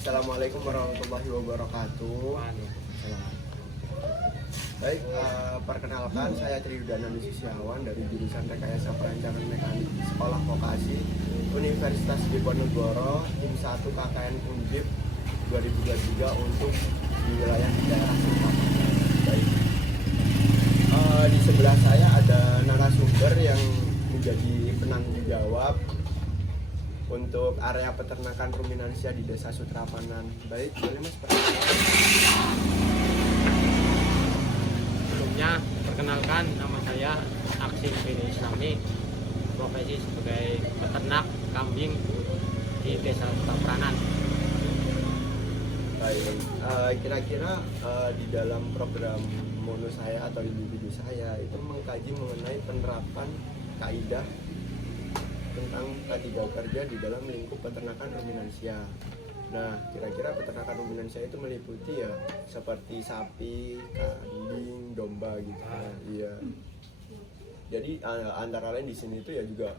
Assalamualaikum warahmatullahi wabarakatuh. Waalaikumsalam. Baik, perkenalkan saya Triyudana Nususiawan dari jurusan Rekayasa Perancangan Mekanik Sekolah Vokasi Universitas Diponegoro, tim 1 KKN Undip 2023 untuk di wilayah daerah Sumatera. Baik, di sebelah saya ada narasumber yang menjadi penanggung jawab untuk area peternakan ruminansia di Desa Sutrapanan. Baik, boleh Mas perkenalkan? Sebelumnya, perkenalkan nama saya Aksin bin Islami, profesi sebagai peternak kambing di Desa Sutrapanan. Baik, kira-kira di dalam program mono saya atau individu saya itu mengkaji mengenai penerapan kaidah tentang K3 kerja di dalam lingkup peternakan ruminansia. Nah, kira-kira peternakan ruminansia itu meliputi ya seperti sapi, kambing, domba gitu. Iya. Jadi antara lain di sini itu ya juga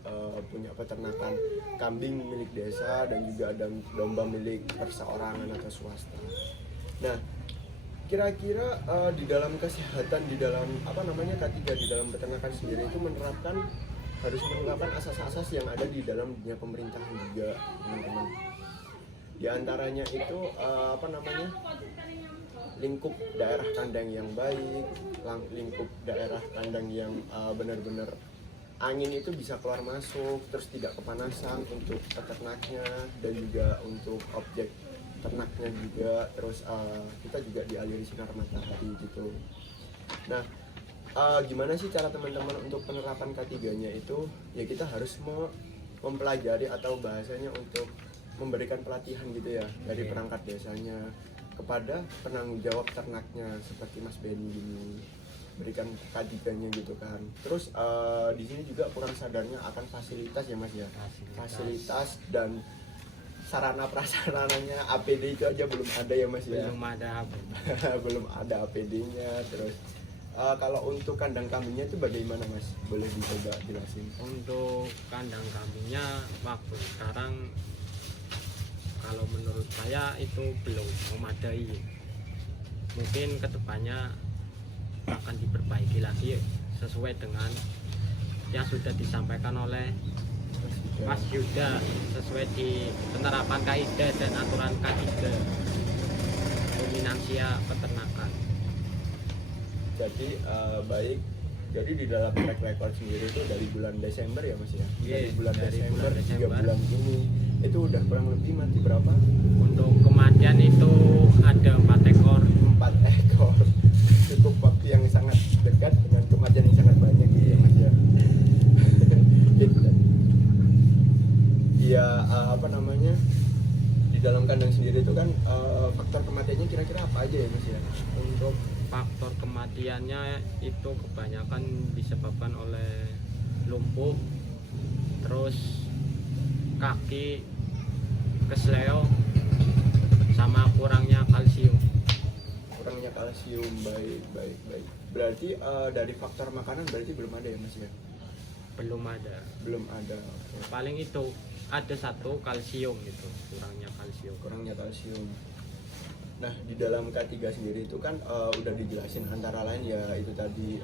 punya peternakan kambing milik desa dan juga ada domba milik perseorangan atau swasta. Nah, kira-kira di dalam kesehatan, di dalam K3 di dalam peternakan sendiri itu harus menerapkan asas-asas yang ada di dalam dunia pemerintahan juga, teman-teman. Di antaranya itu lingkup daerah kandang yang baik, lingkup daerah kandang yang benar-benar angin itu bisa keluar masuk, terus tidak kepanasan untuk peternaknya dan juga untuk objek ternaknya juga, terus kita juga dialiri sinar matahari gitu. Nah, gimana sih cara teman-teman untuk penerapan K3-nya itu? Ya kita harus mempelajari atau bahasanya untuk memberikan pelatihan gitu ya dari perangkat desanya kepada penanggung jawab ternaknya seperti Mas Benny gini, berikan K3-nya gitu kan. Terus di sini juga kurang sadarnya akan fasilitas ya Mas ya. Fasilitas dan sarana prasarananya, APD itu aja belum ada ya Mas ya. Belum ada APD-nya. Terus kalau untuk kandang kambingnya itu bagaimana Mas? Boleh dicoba jelasin? Untuk kandang kambingnya waktu sekarang kalau menurut saya itu belum memadai. Mungkin kedepannya akan diperbaiki lagi sesuai dengan yang sudah disampaikan oleh Mas Yuda, sesuai di penerapan kaidah dan aturan K3 ruminansia peternakan. Jadi baik, jadi di dalam track record sendiri itu dari bulan Desember ya Mas ya? Dari bulan Desember hingga bulan ini itu udah kurang lebih mati berapa? Untuk kematian itu ada 4 ekor. 4 ekor, cukup waktu yang sangat dekat dengan kematian yang sangat banyak gitu ya Mas ya? Iya, di dalam kandang sendiri itu kan faktor kematiannya kira-kira apa aja ya Mas ya? Untuk faktor kematiannya itu kebanyakan disebabkan oleh lumpuh, terus kaki kesleo, sama kurangnya kalsium. Baik. Berarti dari faktor makanan berarti belum ada ya Mas ya? Belum ada. Okay. Paling itu ada satu kalsium gitu, kurangnya kalsium. Nah, di dalam K3 sendiri itu kan udah dijelasin antara lain ya itu tadi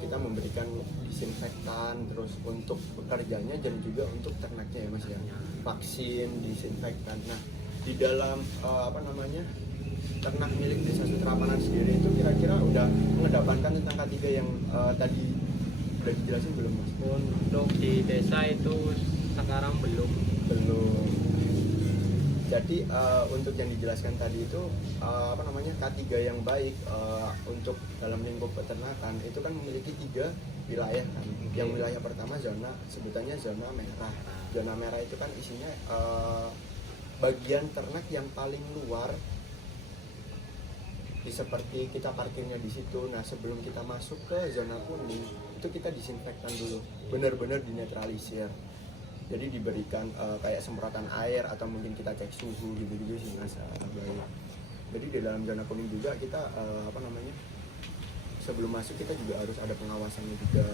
kita memberikan disinfektan, terus untuk pekerjanya dan juga untuk ternaknya ya Mas ya. Vaksin, disinfektan. Nah, di dalam ternak milik Desa Sutrapanan sendiri itu kira-kira udah mengedepankan tentang K3 yang tadi udah dijelasin belum Mas? Untuk di desa itu sekarang belum. Jadi untuk yang dijelaskan tadi itu K3 yang baik untuk dalam lingkup peternakan itu kan memiliki 3 wilayah kan. Yang wilayah pertama sebutannya zona merah. Zona merah itu kan isinya bagian ternak yang paling luar, seperti kita parkirnya di situ. Nah, sebelum kita masuk ke zona kuning itu kita disinfektan dulu, benar-benar dinetralisir. Jadi diberikan kayak semprotan air atau mungkin kita cek suhu gitu sih Mas. Baik. Jadi di dalam zona kuning juga kita sebelum masuk kita juga harus ada pengawasannya juga.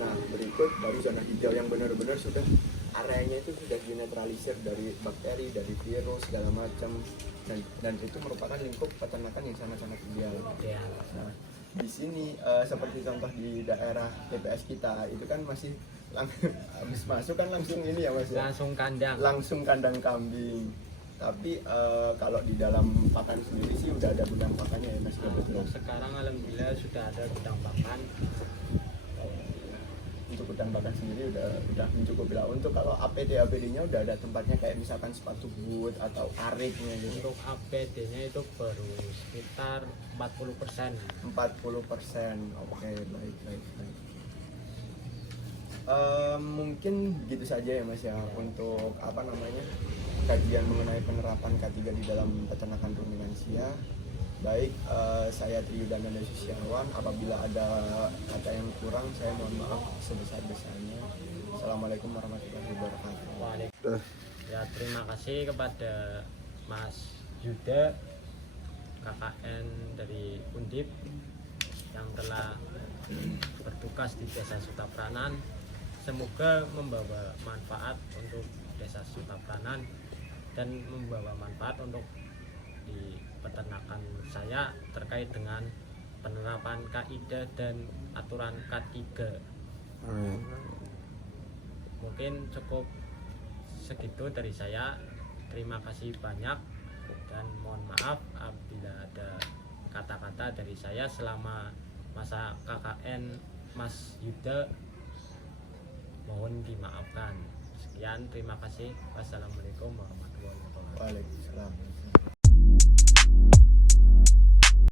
Nah, berikut dari zona hijau yang benar-benar sudah areanya itu sudah dinetralisir dari bakteri, dari virus segala macam, dan itu merupakan lingkup peternakan yang sangat-sangat ideal. Nah, di sini seperti contoh di daerah TPS kita itu kan masih habis masuk kan langsung ini ya Mas ya, langsung kandang kambing. Tapi kalau di dalam pakan sendiri sih udah ada gudang pakannya ya Mas. Untuk sekarang alhamdulillah sudah ada gudang pakan. Untuk gudang pakan sendiri udah mencukupi lah. Untuk kalau APD-nya udah ada tempatnya kayak misalkan sepatu boot atau ariknya gitu. Untuk APD-nya itu baru sekitar 40%. 40%. Oke, baik. Mungkin gitu saja ya Mas ya untuk kajian mengenai penerapan K3 di dalam peternakan ruminansia. Baik, saya Triyudana Susiawan. Apabila ada kata yang kurang, saya mohon maaf sebesar-besarnya. Assalamualaikum warahmatullahi wabarakatuh. Waalaikumsalam. Ya, terima kasih kepada Mas Yuda, KKN dari Undip yang telah bertugas di Desa Sutapranan. Semoga membawa manfaat untuk Desa Sutapranan dan membawa manfaat untuk di peternakan saya terkait dengan penerapan kaidah dan aturan K3. Mungkin cukup segitu dari saya. Terima kasih banyak dan mohon maaf apabila ada kata-kata dari saya selama masa KKN Mas Yuda, mohon dimaafkan. Sekian, terima kasih. Wassalamualaikum warahmatullahi wabarakatuh. Waalaikumsalam.